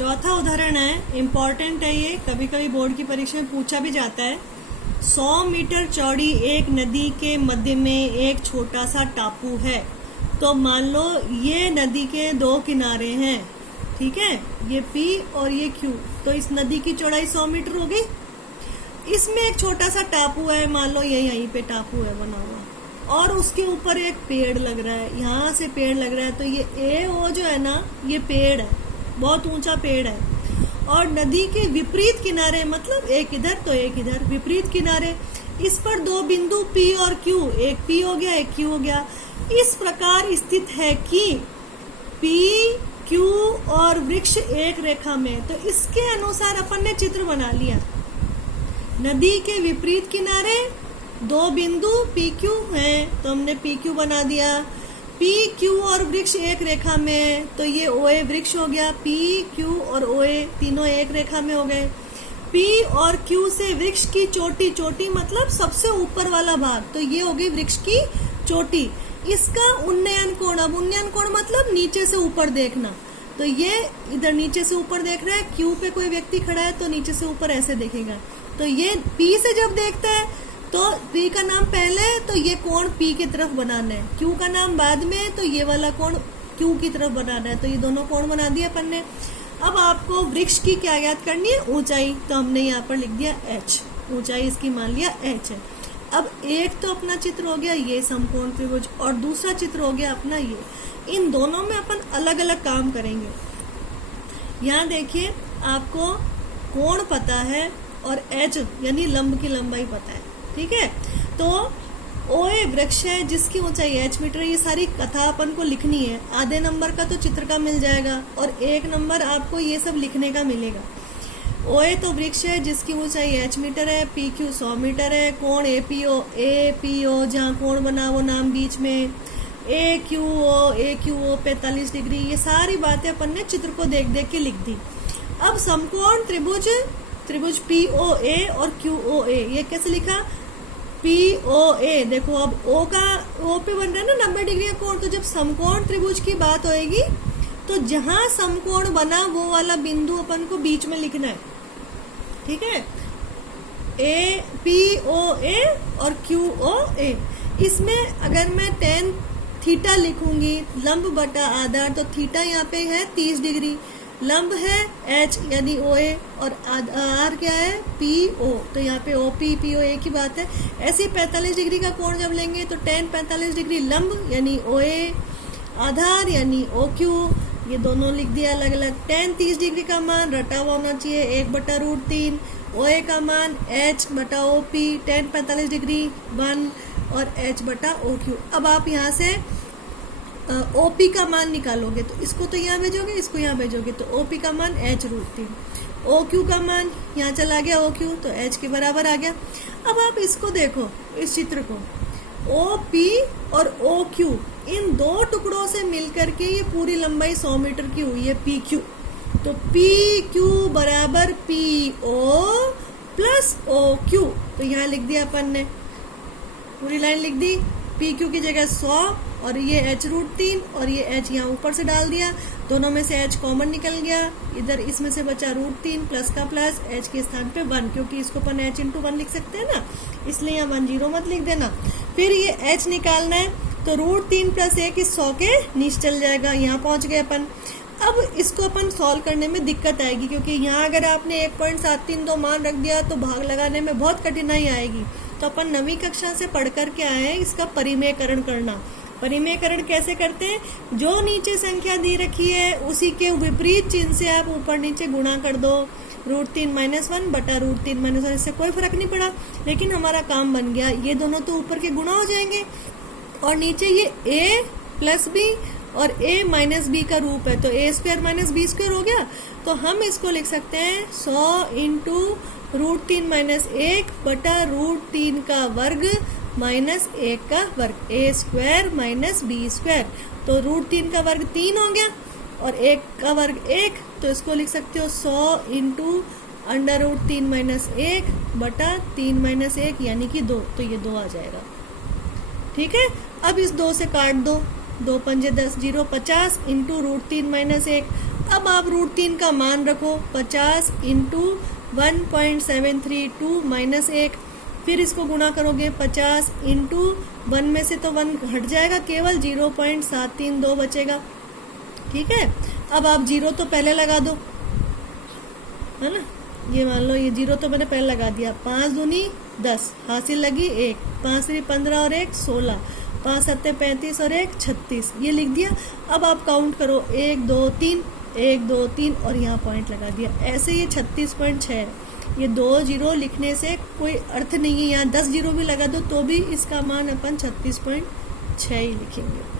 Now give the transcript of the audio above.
चौथा उदाहरण है, इम्पोर्टेंट है ये, कभी कभी बोर्ड की परीक्षा में पूछा भी जाता है। 100 मीटर चौड़ी एक नदी के मध्य में एक छोटा सा टापू है। तो मान लो ये नदी के दो किनारे हैं, ठीक है, ये P और ये Q। तो इस नदी की चौड़ाई 100 मीटर हो गई। इसमें एक छोटा सा टापू है, मान लो ये यहीं पे टापू है बना हुआ, और उसके ऊपर एक पेड़ लग रहा है, यहाँ से पेड़ लग रहा है। तो ये AO जो है ना, ये पेड़ है, बहुत ऊंचा पेड़ है। और नदी के विपरीत किनारे, मतलब एक इधर तो एक इधर, विपरीत किनारे, इस पर दो बिंदु P और Q, एक P हो गया एक Q हो गया, इस प्रकार स्थित है कि P, Q और वृक्ष एक रेखा में। तो इसके अनुसार अपन ने चित्र बना लिया। नदी के विपरीत किनारे दो बिंदु PQ हैं, तो हमने PQ बना दिया। P, Q और वृक्ष एक रेखा में, तो ये OA वृक्ष हो गया। P, Q और OA तीनों एक रेखा में हो गए। P और Q से वृक्ष की चोटी, चोटी मतलब सबसे ऊपर वाला भाग, तो ये हो गई वृक्ष की चोटी। इसका उन्नयन कोण, अब उन्नयन कोण मतलब नीचे से ऊपर देखना, तो ये इधर नीचे से ऊपर देख रहा है। Q पे कोई व्यक्ति खड़ा है तो नीचे से ऊपर ऐसे देखेगा। तो ये P से जब देखता है तो P का नाम पहले है, तो ये कोण P की तरफ बनाना है। Q का नाम बाद में, तो ये वाला कोण Q की तरफ बनाना है। तो ये दोनों कोण बना दिए अपन ने। अब आपको वृक्ष की क्या याद करनी है, ऊंचाई, तो हमने यहाँ पर लिख दिया h, ऊंचाई इसकी मान लिया h है। अब एक तो अपना चित्र हो गया ये समकोण त्रिभुज, और दूसरा चित्र हो गया अपना ये। इन दोनों में अपन अलग अलग काम करेंगे। यहाँ देखिए, आपको कोण पता है और h यानी लंब की लंबाई पता है, ठीक है। तो OA वृक्ष है जिसकी ऊंचाई h मीटर। ये सारी कथा अपन को लिखनी है। आधे नंबर का तो चित्र का मिल जाएगा और 1 नंबर आपको ये सब लिखने का मिलेगा। OA तो वृक्ष है जिसकी ऊंचाई h मीटर है। PQ 100 मीटर है। कोण APO जहाँ कोण बना वो नाम बीच में, AQO 45 डिग्री। ये सारी बातें अपन ने चित्र को देख देख के लिख दी। अब समकोण त्रिभुज POA और QOA, ये कैसे लिखा, POA। देखो अब O पे बन रहा है ना 90 डिग्री का कोण, तो जब समकोण त्रिभुज की बात होएगी तो जहां समकोण बना वो वाला बिंदु अपन को बीच में लिखना है, ठीक है। POA और QOA, इसमें अगर मैं tan थीटा लिखूंगी, लंब बटा आधार, तो थीटा यहाँ पे है 30 डिग्री, लंब है h यानी OA, और आर क्या है PO, तो यहाँ पे OP PO एक ही बात है। ऐसे 45 डिग्री का कोण जब लेंगे तो tan 45 डिग्री लंब यानी OA, आधार यानी OQ, ये दोनों लिख दिया अलग अलग। tan 30 डिग्री का मान रटा हुआ होना चाहिए 1/√3, OA का मान h बटा OP, tan 45 डिग्री 1 और h बटा OQ। अब आप यहाँ से OP का मान निकालोगे, तो इसको तो यहाँ भेजोगे, इसको यहाँ भेजोगे, तो OP का मान h√3, OQ का मान यहाँ चला गया OQ, तो h के बराबर आ गया। अब आप इसको देखो, इस चित्र को, OP और OQ इन दो टुकड़ों से मिलकर के ये पूरी लंबाई 100 मीटर की हुई है PQ। तो PQ बराबर PO प्लस OQ, तो यहाँ लिख दिया अपन ने, पूरी लाइन लिख दी। PQ की जगह 100 और ये h√3 और ये h यहाँ ऊपर से डाल दिया, दोनों में से h कॉमन निकल गया, इधर इसमें से बचा √3 प्लस का प्लस, h के स्थान पे 1, क्योंकि इसको अपन h × 1 लिख सकते हैं ना, इसलिए यहाँ 1 0 मत लिख देना। फिर ये h निकालना है, तो √3 प्लस 1 इस 100 के नीचे चल जाएगा। यहाँ पहुंच गए अपन। अब इसको अपन सॉल्व करने में दिक्कत आएगी, क्योंकि यहाँ अगर आपने 1.732 मान रख दिया तो भाग लगाने में बहुत कठिनाई आएगी। तो अपन 9वीं कक्षा से पढ़ करके आए हैं इसका परिमेयकरण करना। परिमेयकरण कैसे करते हैं, जो नीचे संख्या दी रखी है उसी के विपरीत चिन्ह से आप ऊपर नीचे गुणा कर दो। √3 - 1 बटा √3 - 1, इससे कोई फर्क नहीं पड़ा, लेकिन हमारा काम बन गया। ये दोनों तो ऊपर के गुणा हो जाएंगे, और नीचे ये a प्लस b और a माइनस b का रूप है, तो a² - b² हो गया। तो हम इसको लिख सकते हैं 100 × √3 - 1 बटा √3 का वर्ग माइनस 1 का वर्ग, a² - b²। तो √3 का वर्ग 3 हो गया और 1 का वर्ग 1, तो इसको लिख सकते हो 100 × √3 - 1 बटा 3 - 1 यानी कि 2, तो ये 2 आ जाएगा, ठीक है। अब इस 2 से काट दो, 2 × 5 = 10, 0 50 × √3 - 1, अब आप √3 का मान रखो, 50 इंटू 1.732 माइनस 1, फिर इसको गुणा करोगे 50 इंटू 1 में से तो 1 हट जाएगा, केवल 0.732 बचेगा। ठीक है, अब आप 0 तो पहले लगा दो, है ना, ये मान लो ये 0 तो मैंने पहले लगा दिया। 5 दूनी 10, हासिल लगी 1, 5 3 15 और 1 16, 5 7 35 और 1 36, ये लिख दिया। अब आप काउंट करो, 1 2 3 1 2 3 और यहाँ पॉइंट लगा दिया। ऐसे ये 36.6 है। ये 2 जीरो लिखने से कोई अर्थ नहीं है, यहाँ 10 जीरो भी लगा दो तो भी इसका मान अपन 36.6 ही लिखेंगे।